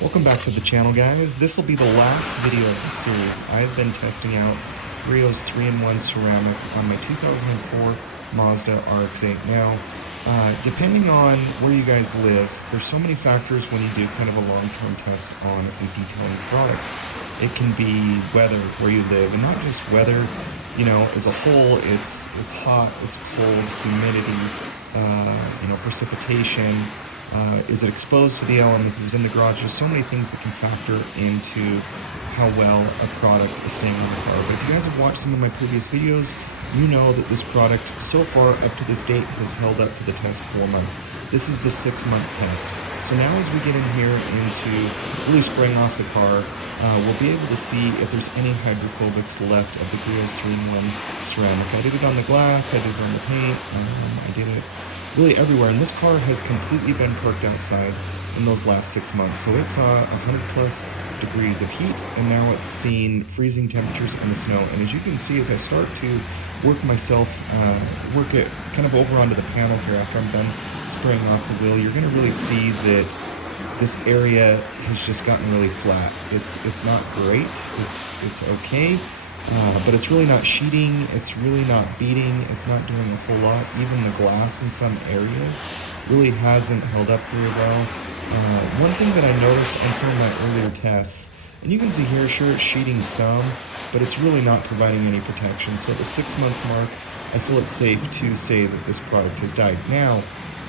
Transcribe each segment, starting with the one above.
Welcome back to the channel, guys. This will be the last video of the series. I've been testing out Griots 3-in-1 ceramic on my 2004 Mazda RX-8. Now, depending on where you guys live, there's so many factors when you do kind of a long-term test on a detailing product. It can be weather where you live, and not just weather, as a whole. It's hot, it's cold, humidity, precipitation. Is it exposed to the elements? Is it in the garage? There's so many things that can factor into how well a product is staying on the car. But if you guys have watched some of my previous videos, you know that this product, so far up to this date, has held up to the test 4 months. This is the 6-month test. So now as we get in here into really spraying off the car, we'll be able to see if there's any hydrophobics left of the Griots 3-in-1 ceramic. I did it on the glass, I did it on the paint, I did it really everywhere, and this car has completely been parked outside in those last 6 months. So it saw 100 plus degrees of heat, and now it's seen freezing temperatures in the snow. And as you can see, as I start to work it kind of over onto the panel here after I'm done spraying off the wheel, you're going to really see that this area has just gotten really flat. It's not great. It's okay. But it's really not sheeting, it's really not beating, it's not doing a whole lot. Even the glass in some areas really hasn't held up very well. One thing that I noticed on some of my earlier tests, and you can see here, sure, it's sheeting some, but it's really not providing any protection. So at the 6 months mark, I feel it's safe to say that this product has died. Now,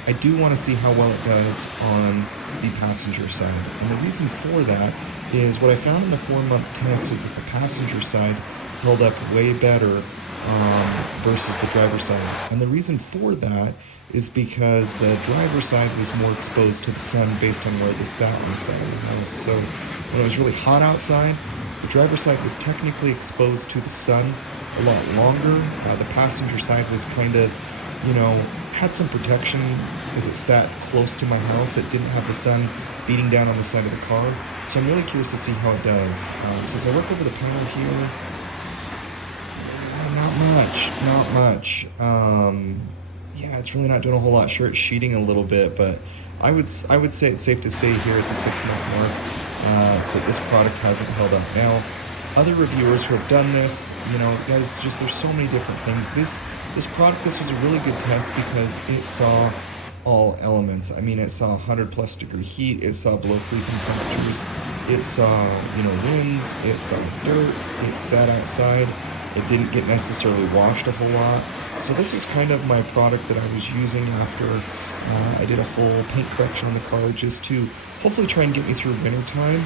I do want to see how well it does on the passenger side. And the reason for that is what I found in the 4-month test is that the passenger side held up way better versus the driver's side. And the reason for that is because the driver's side was more exposed to the sun based on where it sat inside of the house. So when it was really hot outside, the driver's side was technically exposed to the sun a lot longer. The passenger side was kind of, had some protection as it sat close to my house. It didn't have the sun beating down on the side of the car. So I'm really curious to see how it does. So as I work over the panel here, not much. Yeah, it's really not doing a whole lot. Sure, it's sheeting a little bit, but I would say it's safe to say here at the 6-month mark that this product hasn't held up. Now, other reviewers who have done this, guys, there's so many different things. This product, this was a really good test because it saw all elements. I mean, it saw 100 plus degree heat, it saw below freezing temperatures, it saw, winds, it saw dirt, it sat outside. It didn't get necessarily washed a whole lot. So this was kind of my product that I was using after I did a full paint correction on the car, just to hopefully try and get me through winter time.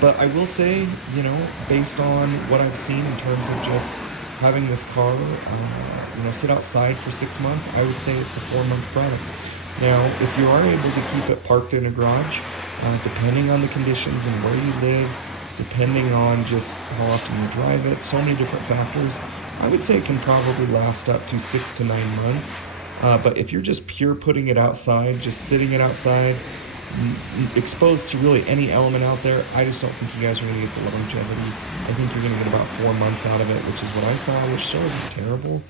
But I will say, based on what I've seen in terms of just having this car, sit outside for 6 months, I would say it's a 4-month product. Now, if you are able to keep it parked in a garage, depending on the conditions and where you live, depending on just how often you drive it, so many different factors, I would say it can probably last up to 6 to 9 months. But if you're just pure putting it outside, just sitting it outside, exposed to really any element out there, I just don't think you guys are going to get the longevity. I think you're going to get about 4 months out of it, which is what I saw, which still isn't terrible,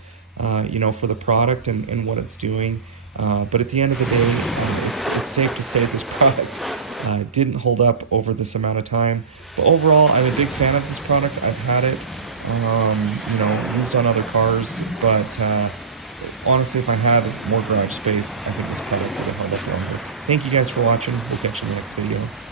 for the product and what it's doing. But at the end of the day, it's safe to say this product didn't hold up over this amount of time. But overall, I'm a big fan of this product. I've had it, used on other cars, but honestly, if I had more garage space, I think this product would have held up longer. Thank you guys for watching. We'll catch you in the next video.